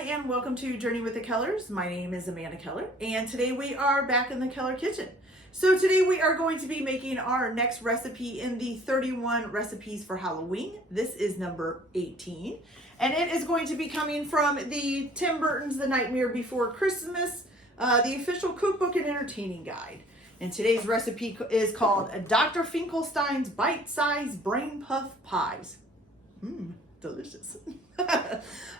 and welcome to Journey with the Kellers. My name is Amanda Keller and today we are back in the Keller kitchen. So today we are going to be making our next recipe in the 31 recipes for Halloween. This is number 18 and it is going to be coming from the Tim Burton's The Nightmare Before Christmas, the official cookbook and entertaining guide. And today's recipe is called Dr. Finkelstein's Bite-Sized Brain Puff Pies. Delicious.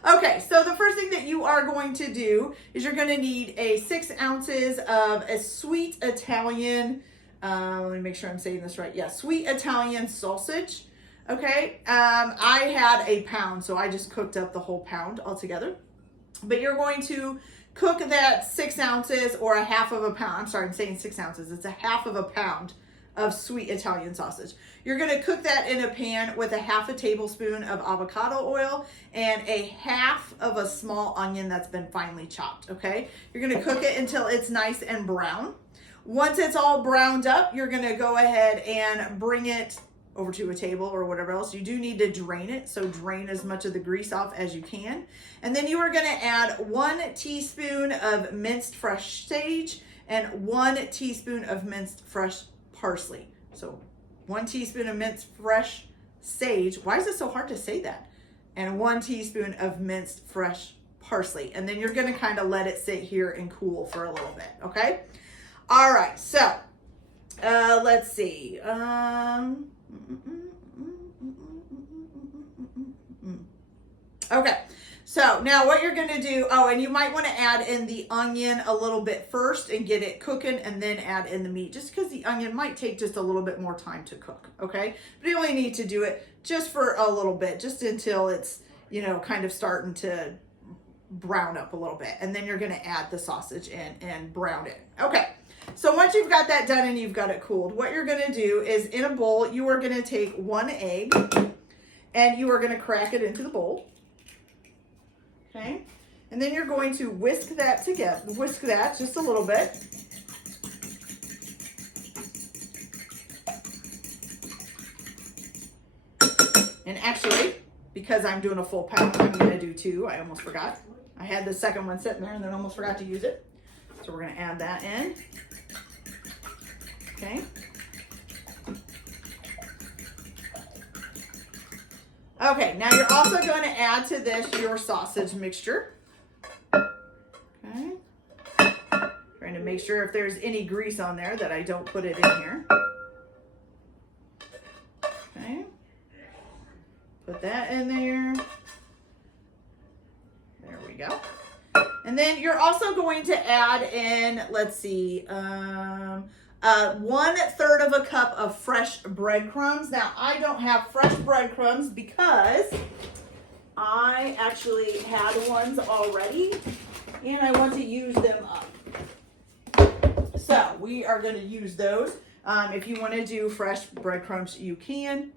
Okay, so the first thing that you are going to do is you're going to need 6 ounces of a sweet Italian, let me make sure I'm saying this right. Yeah, sweet Italian sausage. Okay, I had a pound, so I just cooked up the whole pound altogether. But you're going to cook that 6 ounces or a half of a pound. I'm sorry, I'm saying 6 ounces. It's a half of a pound of sweet Italian sausage. You're going to cook that in a pan with a half a tablespoon of avocado oil and a half of a small onion that's been finely chopped, okay? You're going to cook it until it's nice and brown. Once it's all browned up, you're going to go ahead and bring it over to a table or whatever else. You do need to drain it, so drain as much of the grease off as you can. And then you are going to add 1 teaspoon of minced fresh sage and 1 teaspoon of minced fresh parsley. So 1 teaspoon of minced fresh sage. Why is it so hard to say that? And 1 teaspoon of minced fresh parsley. And then you're going to kind of let it sit here and cool for a little bit. Okay. All right. So let's see. Okay. So now what you're going to do, and you might want to add in the onion a little bit first and get it cooking and then add in the meat, just because the onion might take just a little bit more time to cook, okay? But you only need to do it just for a little bit, just until it's, you know, kind of starting to brown up a little bit. And then you're going to add the sausage in and brown it. Okay, so once you've got that done and you've got it cooled, what you're going to do is in a bowl, you are going to take 1 egg and you are going to crack it into the bowl. Okay, and then you're going to whisk that together, just a little bit. And actually, because I'm doing a full pound, I'm going to do 2. I almost forgot. I had the second one sitting there and then almost forgot to use it. So we're going to add that in. Okay. Okay, now you're also going to add to this your sausage mixture. Okay. Trying to make sure if there's any grease on there that I don't put it in here. Okay. Put that in there. There we go. And then you're also going to add in, let's see, 1/3 of a cup of fresh breadcrumbs. Now, I don't have fresh breadcrumbs because I actually had ones already and I want to use them up. So we are going to use those. If you want to do fresh breadcrumbs, you can.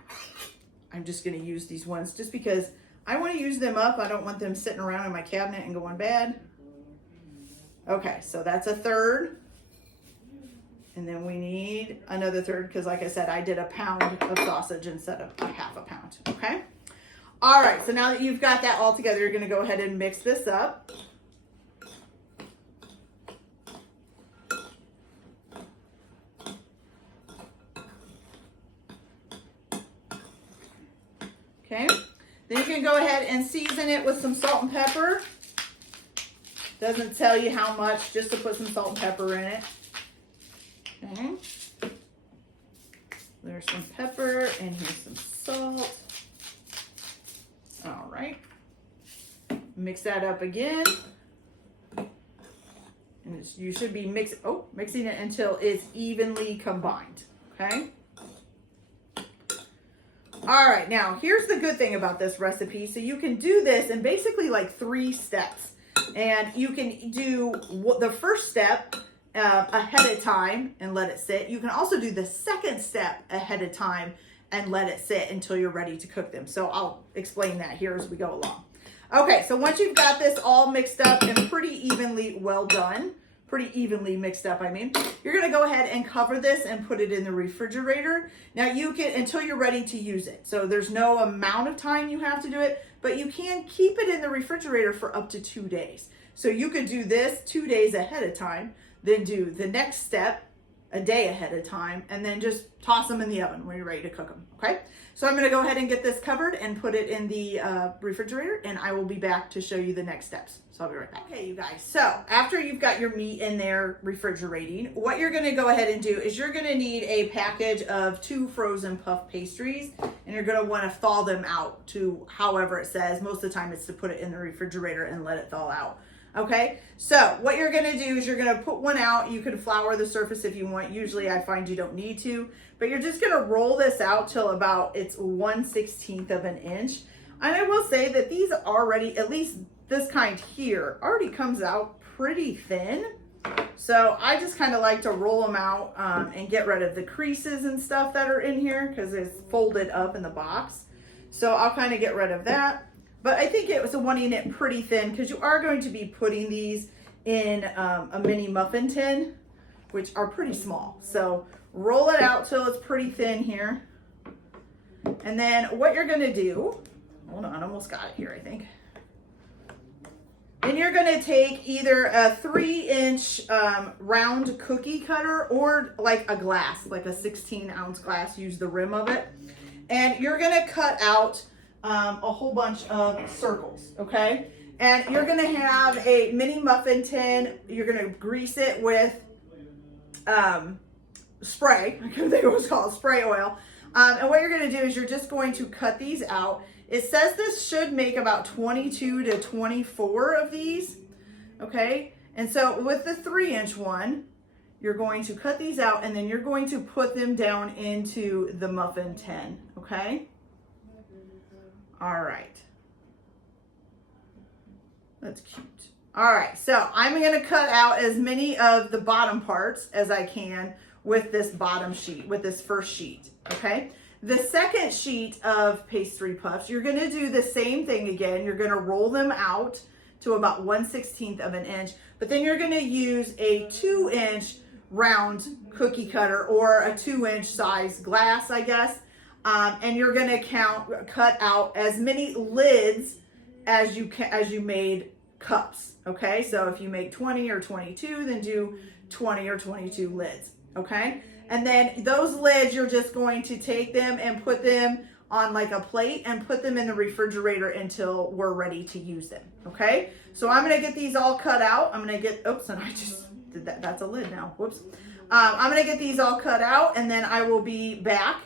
I'm just going to use these ones just because I want to use them up. I don't want them sitting around in my cabinet and going bad. Okay, so that's 1/3. And then we need another 1/3 because, like I said, I did a pound of sausage instead of a half a pound, okay? All right, so now that you've got that all together, you're going to go ahead and mix this up. Okay, then you can go ahead and season it with some salt and pepper. Doesn't tell you how much, just to put some salt and pepper in it. Okay. There's some pepper and here's some salt. All right. Mix that up again. And you should be mixing it until it's evenly combined. Okay. All right. Now, here's the good thing about this recipe. So you can do this in basically like 3 steps. And you can do the first step ahead of time and let it sit. You can also do the second step ahead of time and let it sit until you're ready to cook them. So I'll explain that here as we go along. Okay, so once you've got this all mixed up and pretty evenly mixed up, I mean, you're gonna go ahead and cover this and put it in the refrigerator. Now you can, until you're ready to use it. So there's no amount of time you have to do it, but you can keep it in the refrigerator for up to 2 days. So you could do this 2 days ahead of time, then do the next step a day ahead of time, and then just toss them in the oven when you're ready to cook them, okay? So I'm gonna go ahead and get this covered and put it in the refrigerator, and I will be back to show you the next steps. So I'll be right back. Okay, you guys, so after you've got your meat in there refrigerating, what you're gonna go ahead and do is you're gonna need a package of 2 frozen puff pastries, and you're gonna wanna thaw them out to however it says. Most of the time it's to put it in the refrigerator and let it thaw out. Okay, so what you're gonna do is you're gonna put one out. You can flour the surface if you want. Usually I find you don't need to, but you're just gonna roll this out till about it's 1/16 of an inch. And I will say that these already, at least this kind here, already comes out pretty thin. So I just kind of like to roll them out and get rid of the creases and stuff that are in here because it's folded up in the box. So I'll kind of get rid of that. But I think it was wanting it pretty thin because you are going to be putting these in a mini muffin tin, which are pretty small. So roll it out till it's pretty thin here. And then what you're gonna do, hold on, almost got it here, I think. And you're gonna take either a 3-inch round cookie cutter or like a glass, like a 16-ounce glass, use the rim of it. And you're gonna cut out a whole bunch of circles, okay? And you're gonna have a mini muffin tin. You're gonna grease it with spray. I couldn't think of what it's called, spray oil. And what you're gonna do is you're just going to cut these out. It says this should make about 22 to 24 of these, okay? And so with the 3-inch one, you're going to cut these out and then you're going to put them down into the muffin tin, okay? All right. That's cute. All right, so I'm gonna cut out as many of the bottom parts as I can with this bottom sheet, with this first sheet, okay? The second sheet of pastry puffs, you're gonna do the same thing again. You're gonna roll them out to about 1/16 of an inch, but then you're gonna use a 2-inch round cookie cutter or a 2-inch size glass, I guess. And you're gonna cut out as many lids as you made cups, okay? So if you make 20 or 22, then do 20 or 22 lids, okay? And then those lids, you're just going to take them and put them on like a plate and put them in the refrigerator until we're ready to use them, okay? So I'm gonna get these all cut out. I'm gonna get, oops, and I just did that. That's a lid now, whoops. I'm gonna get these all cut out and then I will be back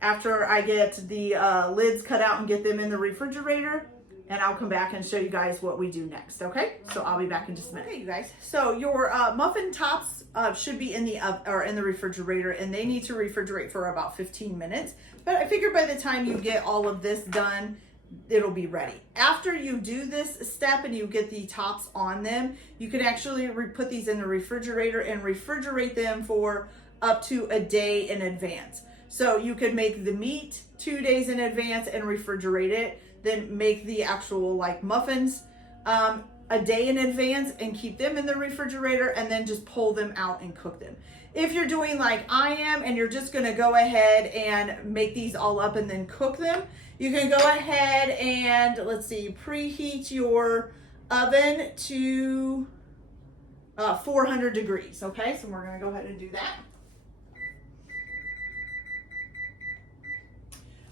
after I get the lids cut out and get them in the refrigerator, and I'll come back and show you guys what we do next, okay? So I'll be back in just a minute. Okay, you guys, so your muffin tops should be in the refrigerator, and they need to refrigerate for about 15 minutes. But I figure by the time you get all of this done, it'll be ready. After you do this step and you get the tops on them, you can actually put these in the refrigerator and refrigerate them for up to a day in advance. So you could make the meat 2 days in advance and refrigerate it, then make the actual like muffins a day in advance and keep them in the refrigerator and then just pull them out and cook them. If you're doing like I am and you're just gonna go ahead and make these all up and then cook them, you can go ahead and, let's see, preheat your oven to 400 degrees, okay? So we're gonna go ahead and do that.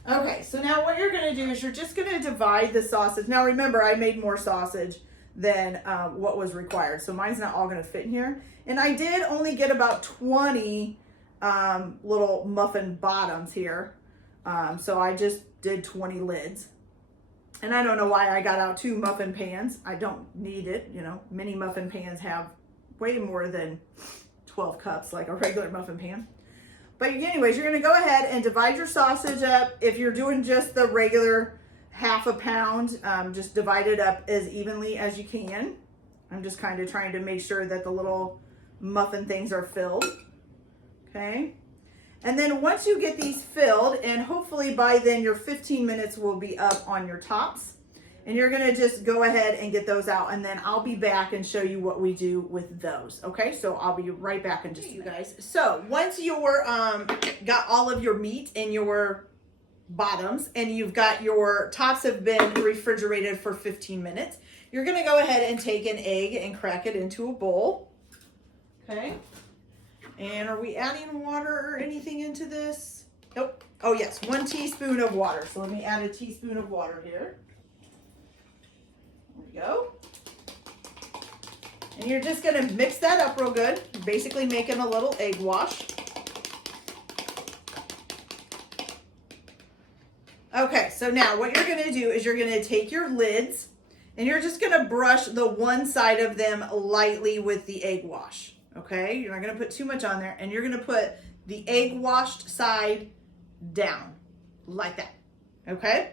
Okay, so now what you're gonna do is you're just gonna divide the sausage. Now remember, I made more sausage than what was required, so mine's not all gonna fit in here. And I did only get about 20 little muffin bottoms here. So I just did 20 lids. And I don't know why I got out 2 muffin pans. I don't need it, you know. Mini muffin pans have way more than 12 cups, like a regular muffin pan. But anyways, you're gonna go ahead and divide your sausage up. If you're doing just the regular half a pound, just divide it up as evenly as you can. I'm just kind of trying to make sure that the little muffin things are filled, okay? And then once you get these filled, and hopefully by then your 15 minutes will be up on your tops, and you're gonna just go ahead and get those out, and then I'll be back and show you what we do with those, okay? So I'll be right back in just a minute. You guys. So once you're got all of your meat in your bottoms and you've got your tops have been refrigerated for 15 minutes, you're going to go ahead and take an egg and crack it into a bowl. Okay. And are we adding water or anything into this? Nope. Oh yes, 1 teaspoon of water. So let me add a teaspoon of water here. There we go. And you're just going to mix that up real good, basically making a little egg wash. Okay, so now what you're going to do is you're going to take your lids and you're just going to brush the one side of them lightly with the egg wash. Okay, you're not going to put too much on there, and you're going to put the egg washed side down like that. Okay,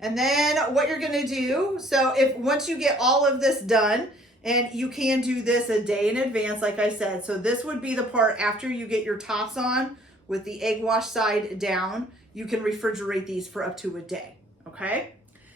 and then what you're going to do, so if once you get all of this done, and you can do this a day in advance, like I said. So this would be the part after you get your tops on with the egg wash side down. You can refrigerate these for up to a day, okay?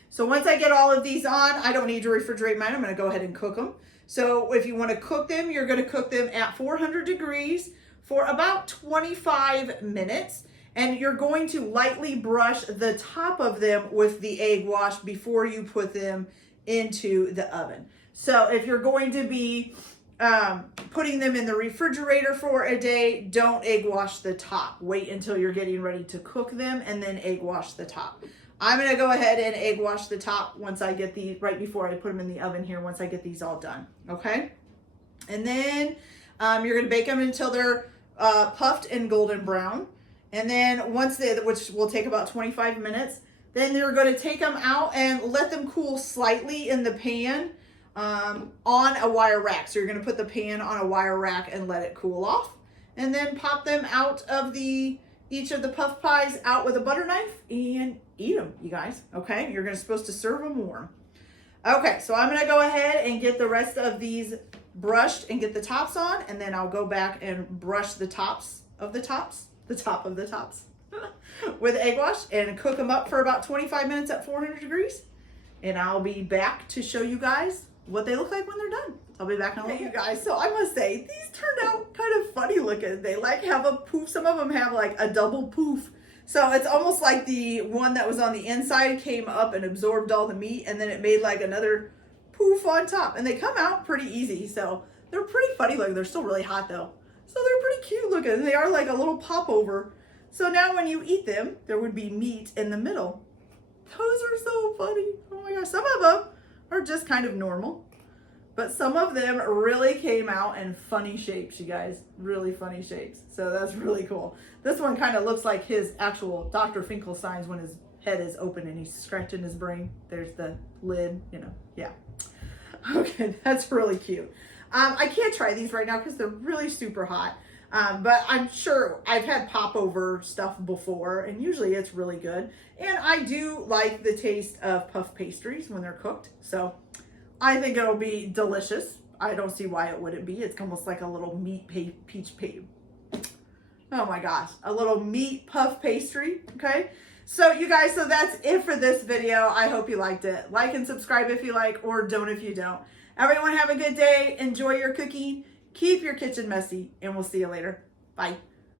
So once I get all of these on, I don't need to refrigerate mine. I'm gonna go ahead and cook them. So if you wanna cook them, you're gonna cook them at 400 degrees for about 25 minutes. And you're going to lightly brush the top of them with the egg wash before you put them into the oven. So if you're going to be putting them in the refrigerator for a day, don't egg wash the top. Wait until you're getting ready to cook them and then egg wash the top. I'm going to go ahead and egg wash the top once I get these, right before I put them in the oven here, once I get these all done. Okay. And then you're going to bake them until they're puffed and golden brown. And then once which will take about 25 minutes, then you're going to take them out and let them cool slightly in the pan on a wire rack. So you're going to put the pan on a wire rack and let it cool off, and then pop them out of each of the puff pies out with a butter knife and eat them, you guys. Okay, you're supposed to serve them warm. Okay, so I'm going to go ahead and get the rest of these brushed and get the tops on, and then I'll go back and brush the tops of the tops, the top of the tops with egg wash and cook them up for about 25 minutes at 400 degrees. And I'll be back to show you guys what they look like when they're done. I'll be back in a little bit. You guys, so I must say, these turned out kind of funny looking. They like have a poof. Some of them have like a double poof. So it's almost like the one that was on the inside came up and absorbed all the meat, and then it made like another poof on top. And they come out pretty easy. So they're pretty funny looking. They're still really hot though. So they're pretty cute looking. They are like a little popover. So now when you eat them, there would be meat in the middle. Those are so funny. Oh my gosh. Some of them are just kind of normal, but some of them really came out in funny shapes, you guys. Really funny shapes. So that's really cool. This one kind of looks like his actual Dr. Finkelstein's when his head is open and he's scratching his brain. There's the lid, you know. Yeah. Okay, that's really cute. I can't try these right now because they're really super hot. But I'm sure I've had popover stuff before, and usually it's really good. And I do like the taste of puff pastries when they're cooked. So I think it'll be delicious. I don't see why it wouldn't be. It's almost like a little meat peach pie. Oh my gosh, a little meat puff pastry. Okay. So you guys, so that's it for this video. I hope you liked it. Like and subscribe if you like, or don't if you don't. Everyone have a good day. Enjoy your cooking. Keep your kitchen messy, and we'll see you later. Bye.